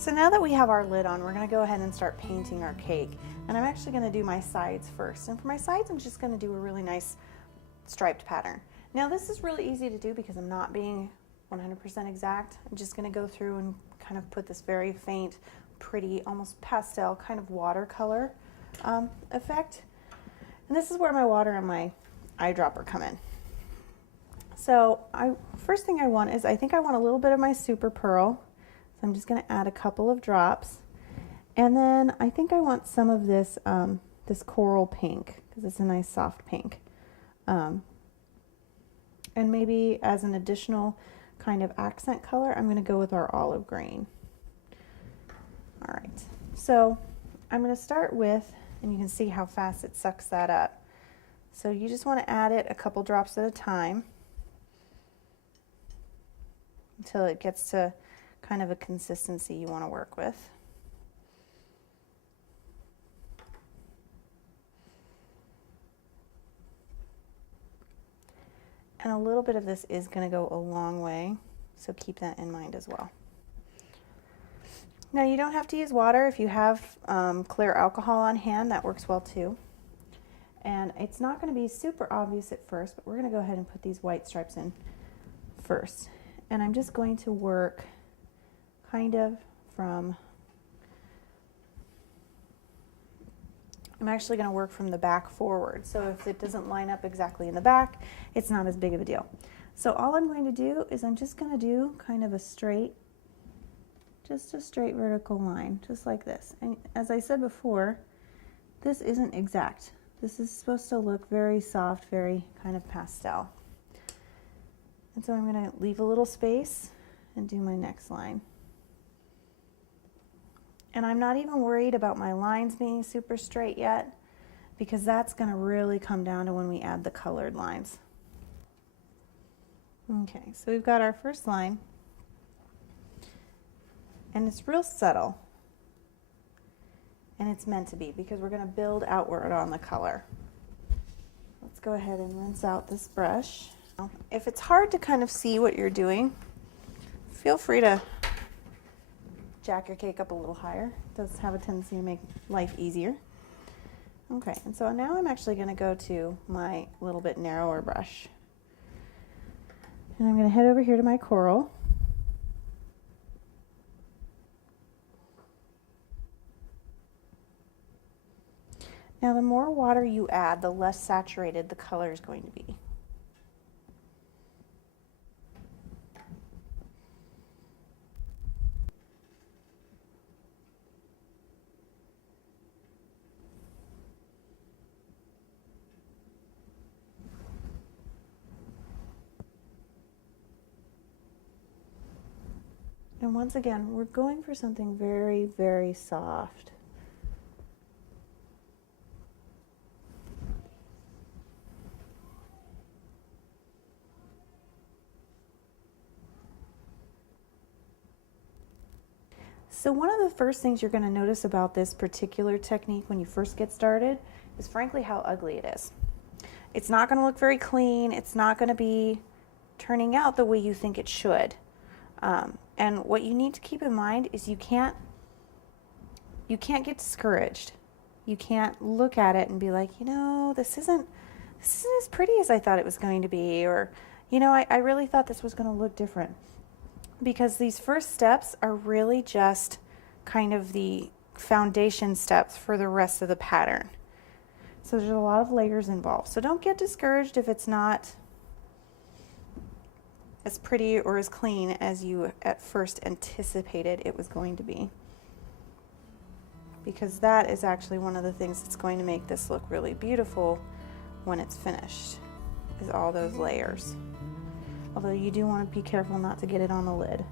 So now that we have our lid on, we're going to go ahead and start painting our cake. And I'm actually going to do my sides first. And for my sides, I'm just going to do a really nice striped pattern. Now this is really easy to do because I'm not being 100% exact. I'm just going to go through and kind of put this very faint, pretty, almost pastel kind of watercolor effect. And this is where my water and my eyedropper come in. So first thing I want is, I think I want a little bit of my super pearl. So I'm just going to add a couple of drops. And then I think I want some of this, this coral pink, because it's a nice soft pink. And maybe as an additional kind of accent color, I'm going to go with our olive green. All right, so I'm going to start with, and you can see how fast it sucks that up. So you just want to add it a couple drops at a time until it gets to kind of a consistency you want to work with. And a little bit of this is going to go a long way, so keep that in mind as well. Now you don't have to use water. If you have clear alcohol on hand, that works well too. And it's not going to be super obvious at first, but we're going to go ahead and put these white stripes in first. And I'm just going to work kind of from, I'm actually going to work from the back forward. So if it doesn't line up exactly in the back, it's not as big of a deal. So all I'm going to do is I'm just going to do kind of a straight, just a straight vertical line, just like this. And as I said before, this isn't exact. This is supposed to look very soft, very kind of pastel. And so I'm going to leave a little space and do my next line. And I'm not even worried about my lines being super straight yet, because that's going to really come down to when we add the colored lines. Okay, so we've got our first line, and it's real subtle, and it's meant to be because we're going to build outward on the color. Let's go ahead and rinse out this brush. If it's hard to kind of see what you're doing, feel free to jack your cake up a little higher. It does have a tendency to make life easier. Okay, and so now I'm actually going to go to my little bit narrower brush. And I'm going to head over here to my coral. Now the more water you add, the less saturated the color is going to be. And once again, we're going for something very, very soft. So one of the first things you're going to notice about this particular technique when you first get started is frankly how ugly it is. It's not going to look very clean. It's not going to be turning out the way you think it should. And what you need to keep in mind is you can't get discouraged. You can't look at it and be like, you know, this isn't as pretty as I thought it was going to be, or, you know, I really thought this was going to look different. Because these first steps are really just kind of the foundation steps for the rest of the pattern. So there's a lot of layers involved. So don't get discouraged if it's not as pretty or as clean as you at first anticipated it was going to be. Because that is actually one of the things that's going to make this look really beautiful when it's finished, is all those layers. Although you do want to be careful not to get it on the lid.